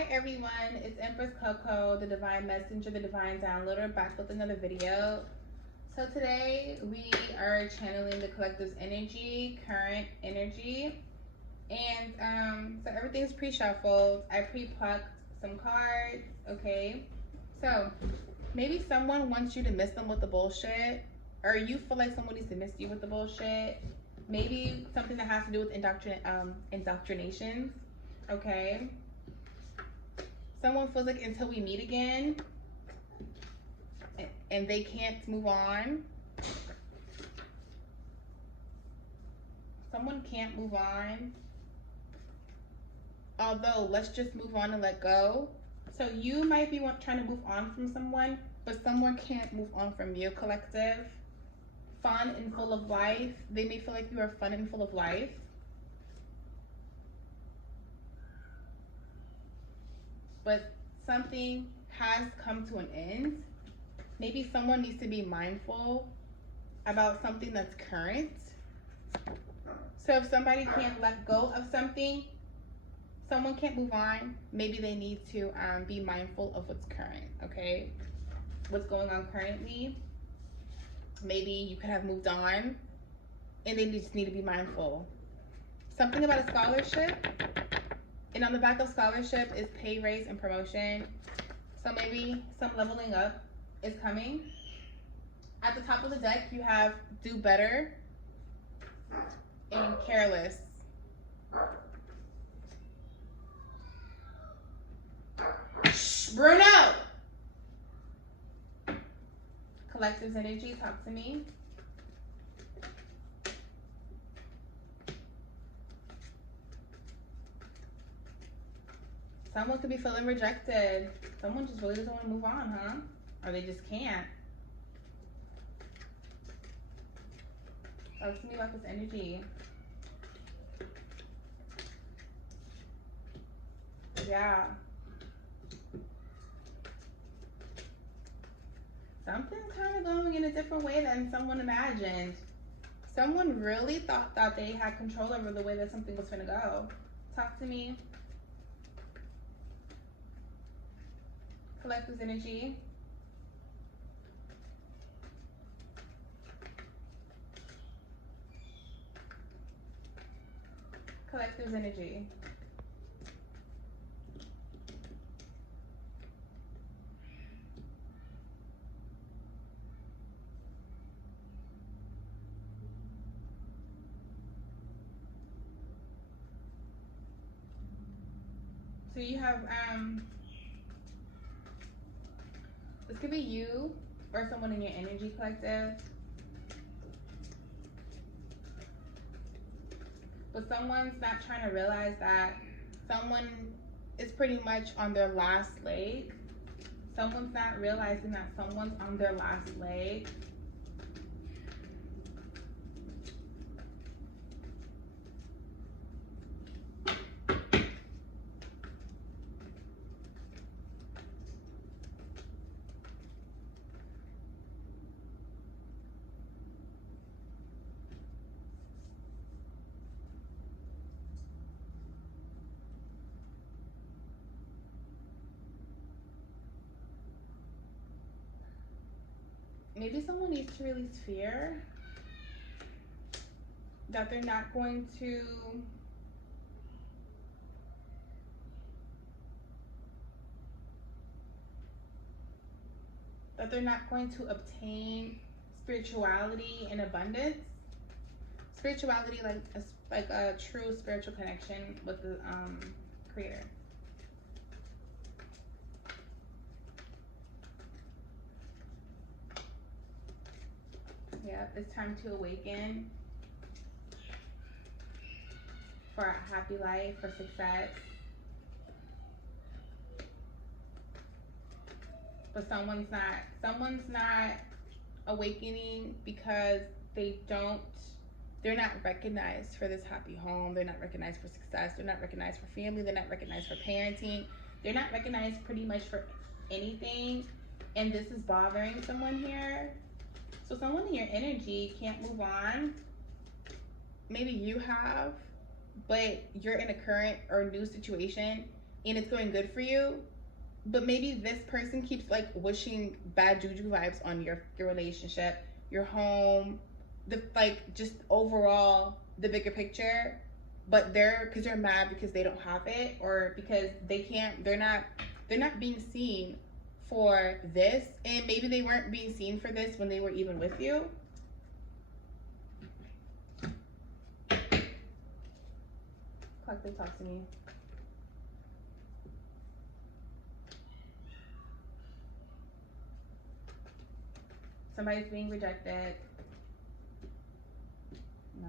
Hi everyone, it's Empress Coco, the Divine Messenger, the Divine Downloader, back with another video. So today we are channeling the collective's energy, current energy, and so everything's pre-shuffled. I pre-plucked some cards, okay? So maybe someone wants you to miss them with the bullshit, or you feel like someone needs to miss you with the bullshit. Maybe something that has to do with indoctrinations, okay? Someone feels like until we meet again and they can't move on. Someone can't move on. Although, let's just move on and let go. So you might be trying to move on from someone, but someone can't move on from you, collective. Fun and full of life. They may feel like you are fun and full of life. But something has come to an end. Maybe someone needs to be mindful about something that's current. So if somebody can't let go of something, someone can't move on, maybe they need to be mindful of what's current, okay? What's going on currently. Maybe you could have moved on and they just need to be mindful. Something about a scholarship, and on the back of scholarship is pay raise and promotion. So maybe some leveling up is coming. At the top of the deck, you have do better and careless. Shh, Bruno! Collective's energy, talk to me. Someone could be feeling rejected. Someone just really doesn't want to move on, huh? Or they just can't. Talk to me about this energy. Yeah. Something's kind of going in a different way than someone imagined. Someone really thought that they had control over the way that something was going to go. Talk to me. Collective's energy. Collective's energy. So you have, this could be you or someone in your energy collective. But someone's not trying to realize that someone is pretty much on their last leg. Someone's not realizing that someone's on their last leg. Maybe someone needs to release fear that they're not going to obtain spirituality and abundance. Spirituality, like a true spiritual connection with the creator. Yeah, it's time to awaken for a happy life, for success. But someone's not awakening because they're not recognized for this happy home. They're not recognized for success. They're not recognized for family. They're not recognized for parenting. They're not recognized pretty much for anything. And this is bothering someone here. So someone in your energy can't move on. Maybe you have, but you're in a current or new situation and it's going good for you, but maybe this person keeps like wishing bad juju vibes on your relationship, your home, the like just overall the bigger picture, but because they're mad because they don't have it, or because they're not being seen for this, and maybe they weren't being seen for this when they were even with you. Collective, talk to me. Somebody's being rejected. No.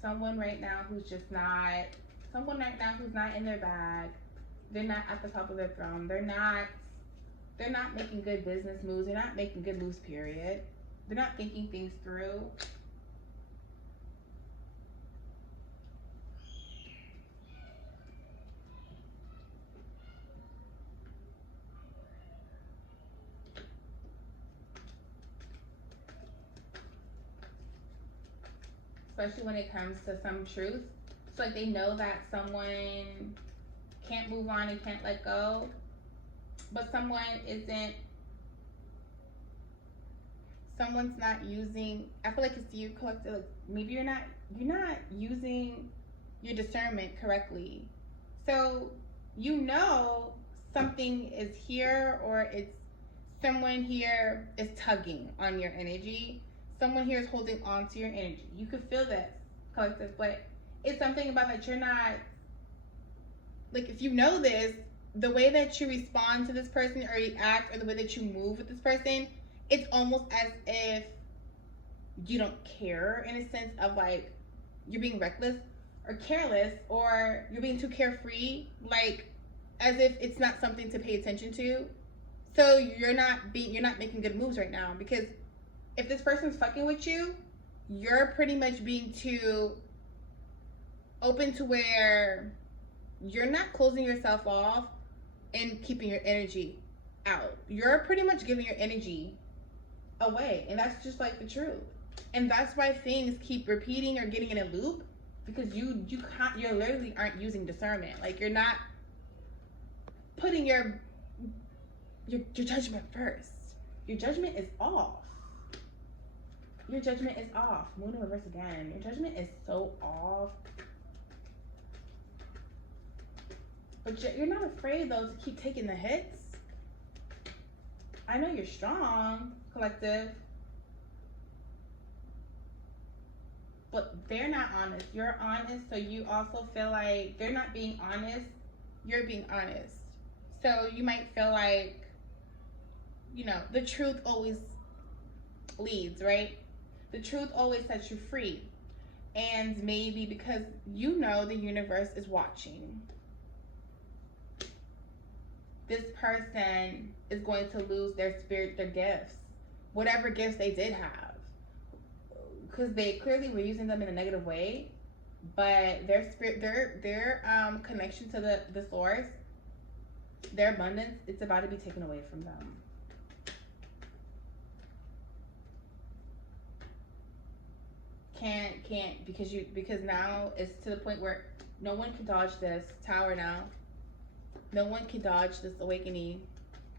Someone right now who's not in their bag. They're not at the top of their throne. They're not making good business moves. They're not making good moves, period. They're not thinking things through. Especially when it comes to some truth. It's like they know that someone can't move on and can't let go, but someone's not using, I feel like it's you, collective, like maybe you're not using your discernment correctly. So you know something is here, or it's someone here is tugging on your energy. Someone here is holding on to your energy. You could feel this, collective, but it's something about that you're not, like if you know this, the way that you respond to this person or you act or the way that you move with this person, it's almost as if you don't care, in a sense of like you're being reckless or careless, or you're being too carefree, like as if it's not something to pay attention to. So you're not making good moves right now, because if this person's fucking with you, you're pretty much being too open to where you're not closing yourself off and keeping your energy out. You're pretty much giving your energy away, and that's just like the truth. And that's why things keep repeating or getting in a loop, because you literally aren't using discernment. Like you're not putting your judgment first. Your judgment is off. Your judgment is off. Moon in reverse again. Your judgment is so off. But you're not afraid though to keep taking the hits. I know you're strong, collective. But they're not honest. You're honest, so you also feel like they're not being honest. You're being honest. So you might feel like, the truth always leads, right? The truth always sets you free. And maybe because the universe is watching, this person is going to lose their spirit, their gifts, whatever gifts they did have, because they clearly were using them in a negative way. But their spirit, their connection to the source, their abundance, it's about to be taken away from them. Can't because now it's to the point where no one can dodge this tower now. No one can dodge this awakening,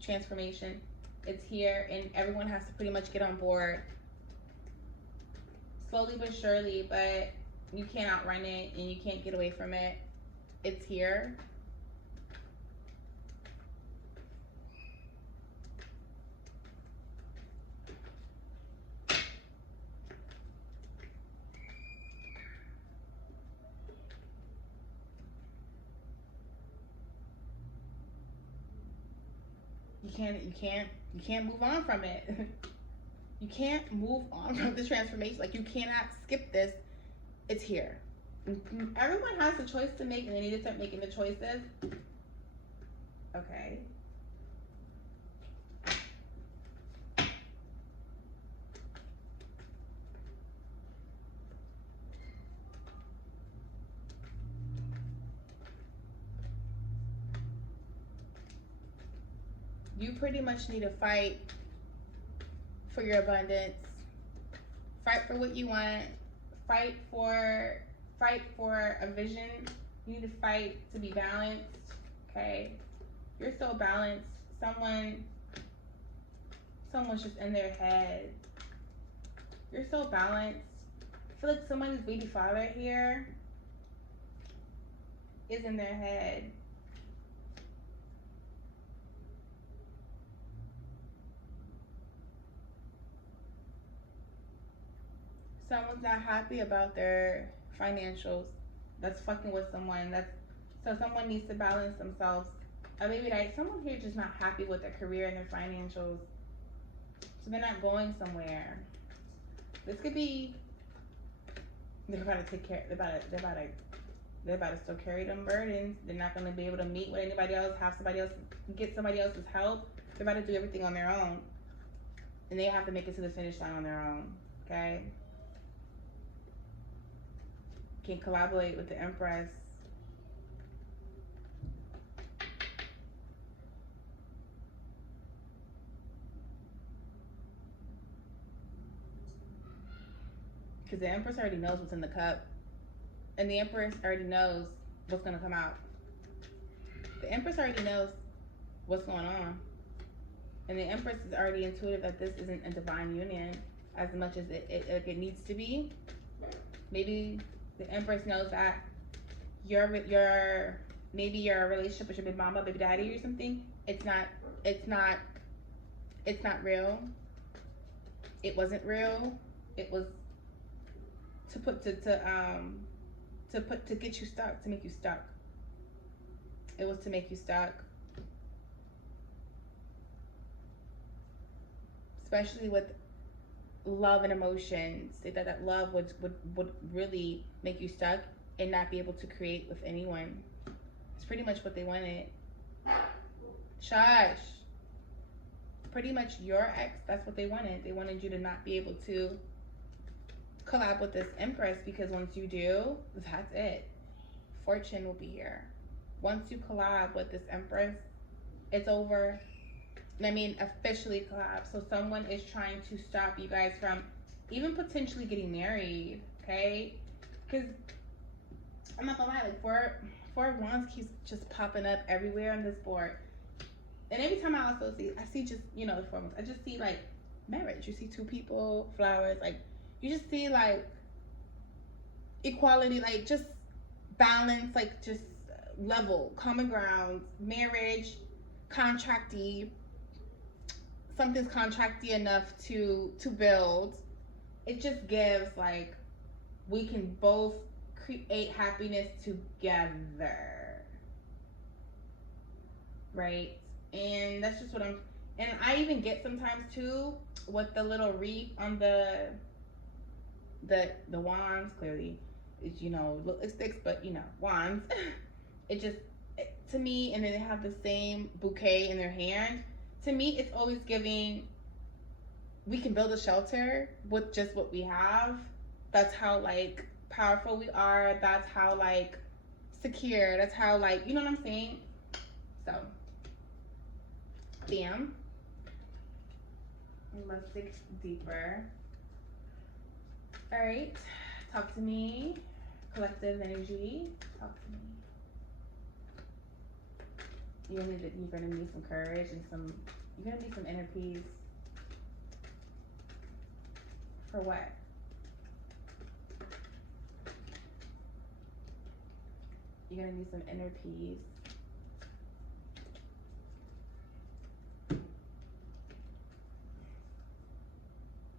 transformation. It's here, and everyone has to pretty much get on board. Slowly but surely, but you can't outrun it and you can't get away from it. It's here. You can't move on from it. You can't move on from the transformation. Like, you cannot skip this. It's here. Everyone has a choice to make, and they need to start making the choices. Okay. You pretty much need to fight for your abundance. Fight for what you want. Fight for fight for a vision. You need to fight to be balanced. Okay, you're so balanced. Someone's just in their head. You're so balanced. I feel like somebody's baby father here is in their head. Someone's not happy about their financials. That's fucking with someone. So someone needs to balance themselves. Or maybe like someone here just not happy with their career and their financials. So they're not going somewhere. This could be they're about to take care. They're about to still carry them burdens. They're not going to be able to meet with anybody else. Get somebody else's help. They're about to do everything on their own, and they have to make it to the finish line on their own. Okay. Can collaborate with the Empress. Because the Empress already knows what's in the cup. And the Empress already knows what's going to come out. The Empress already knows what's going on. And the Empress is already intuitive that this isn't a divine union as much as it needs to be. Maybe the Empress knows that maybe your relationship with your big mama, baby daddy or something, it's not real. It wasn't real. It was to get you stuck, to make you stuck. It was to make you stuck. Especially with love and emotions. They thought that love would really make you stuck and not be able to create with anyone. It's pretty much what they wanted. Shush. Pretty much your ex, that's what they wanted. They wanted you to not be able to collab with this Empress, because once you do, that's it. Fortune will be here. Once you collab with this Empress, it's over. I mean, officially collab. So someone is trying to stop you guys from even potentially getting married, okay? Because I'm not gonna lie, like Four of Wands keeps just popping up everywhere on this board. And every time I see just, the Four of Wands. I just see like marriage. You see two people, flowers, like you just see like equality, like just balance, like just level, common ground, marriage, contracty. Something's contracty enough to build. It just gives like we can both create happiness together, right? And that's just what and I even get sometimes too with the little wreath on the wands. Clearly it's it sticks, but wands. To me, and then they have the same bouquet in their hand. To me, it's always giving, we can build a shelter with just what we have. That's how like powerful we are. That's how like secure. That's how like, you know what I'm saying? So, bam. Let's dig deeper. All right, talk to me. Collective energy, talk to me. You're gonna need some courage and you're gonna need some inner peace. For what? You're gonna need some inner peace.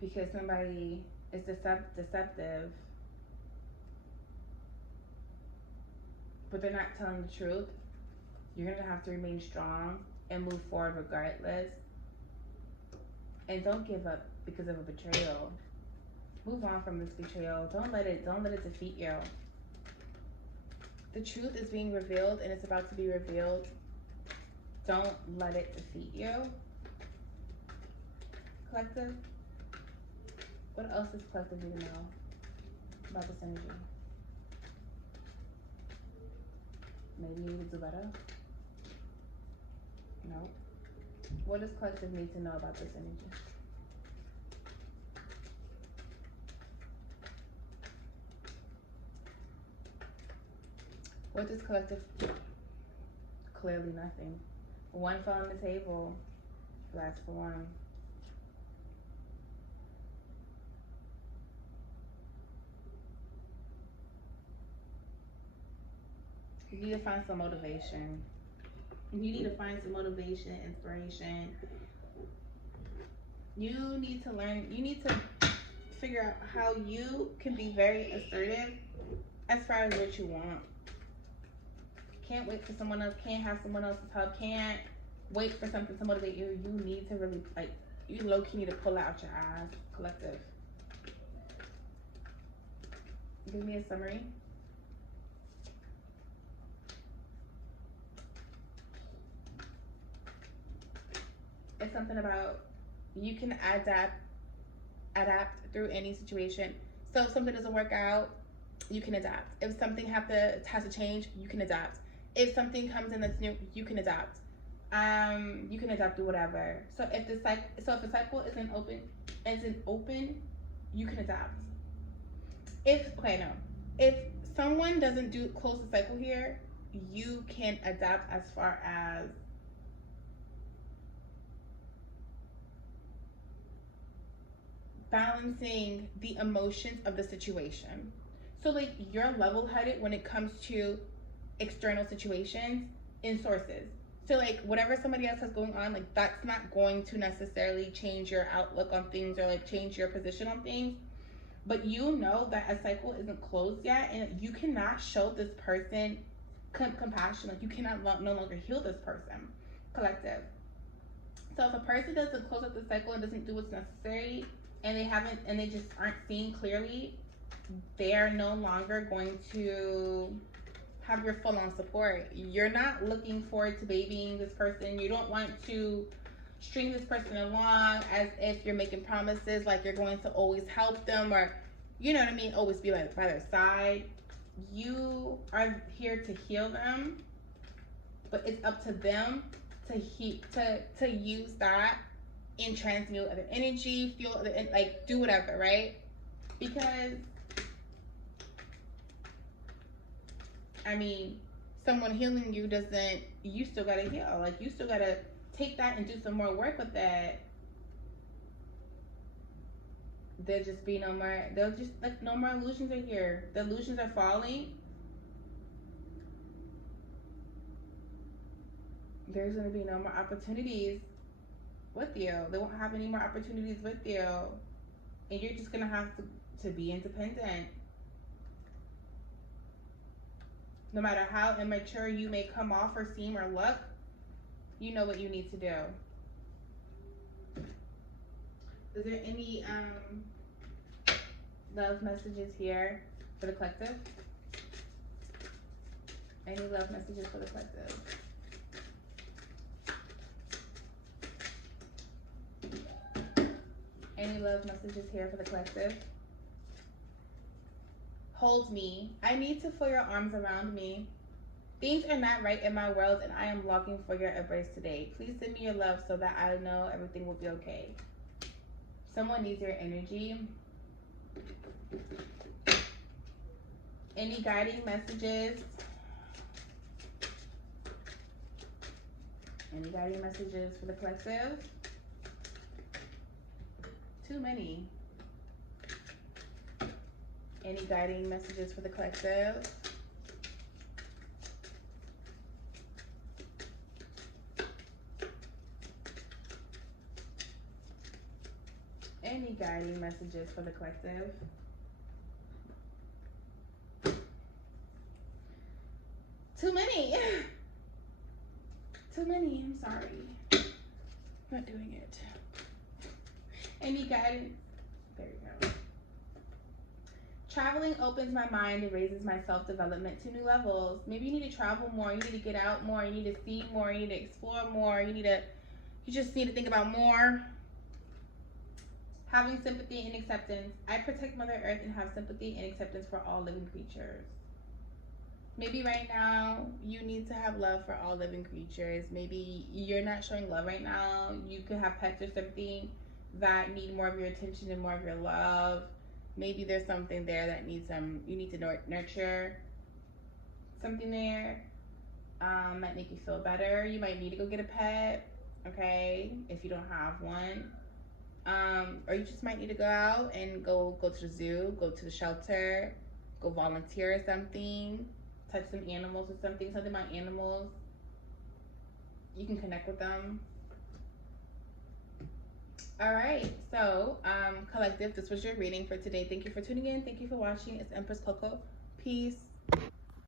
Because somebody is deceptive, but they're not telling the truth. You're gonna have to remain strong and move forward regardless. And don't give up because of a betrayal. Move on from this betrayal. Don't let it defeat you. The truth is being revealed, and it's about to be revealed. Don't let it defeat you. Collective, what else does collective need to know about this energy? Maybe you need to do better? No. What does collective need to know about this energy? What does collective? Clearly nothing. One fell on the table. Last for one. You need to find some motivation. You need to find some motivation, inspiration. You need to learn, you need to figure out how you can be very assertive as far as what you want. Can't wait for someone else, can't have someone else's help, can't wait for something to motivate you. You need to really, like, you low-key need to pull out your ass. Collective. Give me a summary. It's something about you can adapt through any situation. So if something doesn't work out, you can adapt. If something has to change, you can adapt. If something comes in that's new, you can adapt. You can adapt to whatever. So if the cycle isn't open, you can adapt. If someone doesn't close the cycle here, you can adapt as far as balancing the emotions of the situation. So like you're level-headed when it comes to external situations in sources. So like whatever somebody else has going on, like that's not going to necessarily change your outlook on things or like change your position on things. But you know that a cycle isn't closed yet, and you cannot show this person compassion. Like you cannot no longer heal this person. Collective. So if a person doesn't close up the cycle and doesn't do what's necessary, and they just aren't seeing clearly, they're no longer going to have your full-on support. You're not looking forward to babying this person. You don't want to string this person along as if you're making promises like you're going to always help them, or you know what I mean, always be like by their side. You are here to heal them, but it's up to them to use that and transmute other energy, feel other, like do whatever, right? Because I mean, someone healing you you still gotta heal. Like you still gotta take that and do some more work with that. There'll just be no more, no more illusions are here. The illusions are falling. There's gonna be no more opportunities with you. They won't have any more opportunities with you. And you're just gonna have to be independent. No matter how immature you may come off or seem or look, you know what you need to do. Is there any love messages here for the collective? Any love messages for the collective? Any love messages here for the collective? Hold me. I need to feel your arms around me. Things are not right in my world and I am longing for your embrace today. Please send me your love so that I know everything will be okay. Someone needs your energy. Any guiding messages? Any guiding messages for the collective? Too many. Any guiding messages for the collective? Any guiding messages for the collective? Too many. Too many, I'm sorry. Not doing it. Any guidance? There you go. Traveling opens my mind and raises my self-development to new levels. Maybe you need to travel more, you need to get out more, you need to see more, you need to explore more, you just need to think about more. Having sympathy and acceptance. I protect Mother Earth and have sympathy and acceptance for all living creatures. Maybe right now you need to have love for all living creatures. Maybe you're not showing love right now. You could have pets or something that need more of your attention and more of your love. Maybe there's something there that you need to nurture. something there. Might make you feel better. You might need to go get a pet, okay, if you don't have one. Or you just might need to go out and go to the zoo, go to the shelter, go volunteer or something, touch some animals or something about animals. You can connect with them. All right, so collective, this was your reading for today. Thank you for tuning in. Thank you for watching. It's Empress Coco. Peace.